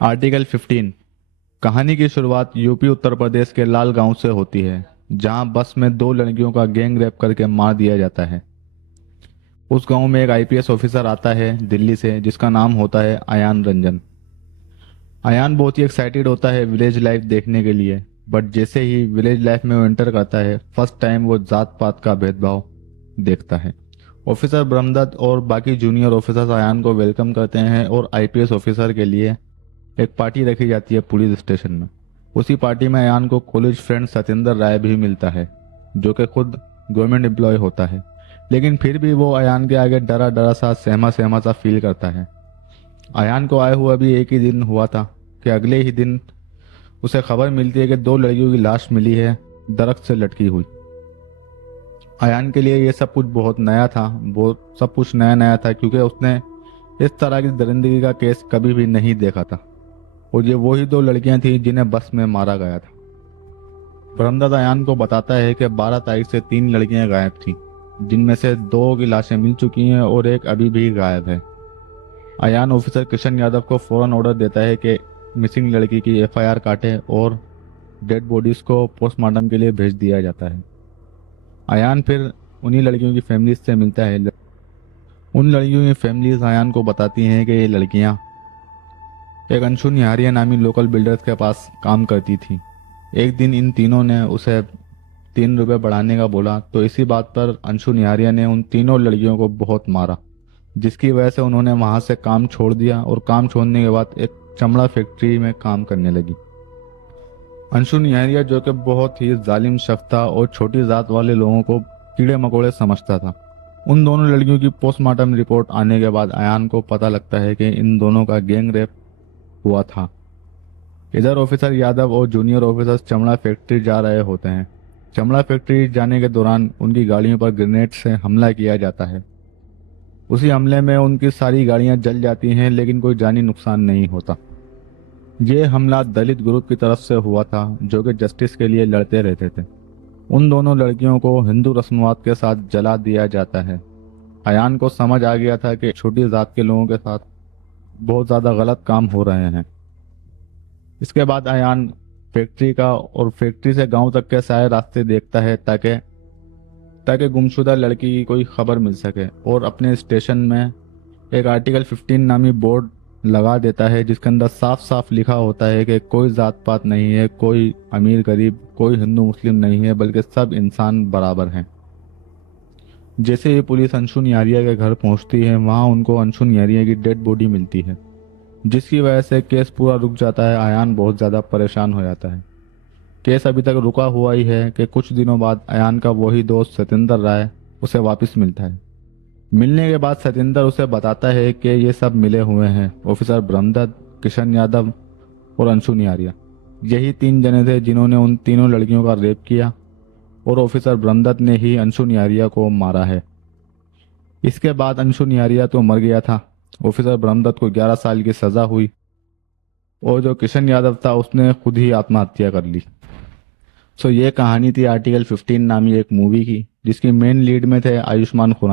Article 15। कहानी की शुरुआत यूपी उत्तर प्रदेश के लाल गांव से होती है, जहां बस में दो लड़कियों का गैंग रेप करके मार दिया जाता है। उस गांव में एक आईपीएस ऑफिसर आता है दिल्ली से, जिसका नाम होता है अयान रंजन। अयान बहुत ही एक्साइटेड होता है विलेज लाइफ देखने के लिए, बट जैसे ही विलेज लाइफ में वो एंटर करता है, फर्स्ट टाइम वो जात पात का भेदभाव देखता है। ऑफिसर ब्रह्मदत्त और बाकी जूनियर ऑफिसर्स अयान को वेलकम करते हैं और आईपीएस ऑफिसर के लिए एक पार्टी रखी जाती है पुलिस स्टेशन में। उसी पार्टी में अयान को कॉलेज फ्रेंड सत्येंद्र राय भी मिलता है, जो कि खुद गवर्नमेंट एम्प्लॉय होता है। लेकिन फिर भी वो अयान के आगे डरा डरा सा सहमा सहमा सा फील करता है। अयान को आए हुआ भी एक ही दिन हुआ था कि अगले ही दिन उसे खबर मिलती है कि दो लड़कियों की लाश मिली है दरख्त से लटकी हुई। अयान के लिए ये सब कुछ बहुत नया था, बहुत सब कुछ नया नया था, क्योंकि उसने इस तरह की दरिंदगी का केस कभी भी नहीं देखा था। और ये वही दो लड़कियां थी जिन्हें बस में मारा गया था। ब्रह्मदत्त अयान को बताता है कि 12 तारीख से 3 लड़कियां गायब थीं, जिनमें से 2 की लाशें मिल चुकी हैं और एक अभी भी गायब है। अयान ऑफिसर किशन यादव को फौरन ऑर्डर देता है कि मिसिंग लड़की की एफआईआर काटे और डेड बॉडीज को पोस्टमार्टम के लिए भेज दिया जाता है। अयान फिर उन्हीं लड़कियों की फैमिली से मिलता है। उन लड़कियों की फैमिलीज अयान को बताती हैं कि ये लड़कियां एक अंशु निहारिया नामी लोकल बिल्डर्स के पास काम करती थी। एक दिन इन तीनों ने उसे 3 रुपए बढ़ाने का बोला, तो इसी बात पर अंशु निहारिया ने उन तीनों लड़कियों को बहुत मारा, जिसकी वजह से उन्होंने वहां से काम छोड़ दिया और काम छोड़ने के बाद एक चमड़ा फैक्ट्री में काम करने लगी। अंशु निहारिया, जो कि बहुत ही जालिम शख्स था और छोटी जात वाले लोगों को कीड़े मकोड़े समझता था, उन दोनों लड़कियों की पोस्टमार्टम रिपोर्ट आने के बाद अयान को पता लगता है कि इन दोनों का गैंग रेप हुआ था। इधर ऑफिसर यादव और जूनियर ऑफिसर्स चमड़ा फैक्ट्री जा रहे होते हैं। चमड़ा फैक्ट्री जाने के दौरान उनकी गाड़ियों पर ग्रेनेड से हमला किया जाता है। उसी हमले में उनकी सारी गाड़ियां जल जाती हैं, लेकिन कोई जानी नुकसान नहीं होता। ये हमला दलित ग्रुप की तरफ से हुआ था, जो कि जस्टिस के लिए लड़ते रहते थे। उन दोनों लड़कियों को हिंदू रस्मवाद के साथ जला दिया जाता है। अयान को समझ आ गया था कि छोटी जात के लोगों के साथ बहुत ज्यादा गलत काम हो रहे हैं। इसके बाद अयान फैक्ट्री का और फैक्ट्री से गांव तक के सारे रास्ते देखता है, ताकि ताकि गुमशुदा लड़की की कोई खबर मिल सके, और अपने स्टेशन में एक आर्टिकल 15 नामी बोर्ड लगा देता है, जिसके अंदर साफ साफ लिखा होता है कि कोई जात पात नहीं है, कोई अमीर गरीब, कोई हिंदू मुस्लिम नहीं है, बल्कि सब इंसान बराबर हैं। जैसे ही पुलिस अंशु निहारिया के घर पहुंचती है, वहां उनको अंशु निहारिया की डेड बॉडी मिलती है, जिसकी वजह से केस पूरा रुक जाता है। अयान बहुत ज़्यादा परेशान हो जाता है। केस अभी तक रुका हुआ ही है कि कुछ दिनों बाद अयान का वही दोस्त सत्येंद्र राय उसे वापस मिलता है। मिलने के बाद सत्येंद्र उसे बताता है कि ये सब मिले हुए हैं ऑफिसर ब्रह्मदत्त, किशन यादव और अंशु निहारिया। यही 3 जने थे जिन्होंने उन तीनों लड़कियों का रेप किया, और ऑफिसर ब्रह्मदत्त ने ही अंशु निहारिया को मारा है। इसके बाद अंशु निहारिया तो मर गया था, ऑफिसर ब्रह्मदत्त को 11 साल की सजा हुई, और जो किशन यादव था उसने खुद ही आत्महत्या कर ली। सो ये कहानी थी आर्टिकल 15 नामी एक मूवी की, जिसकी मेन लीड में थे आयुष्मान खुराना।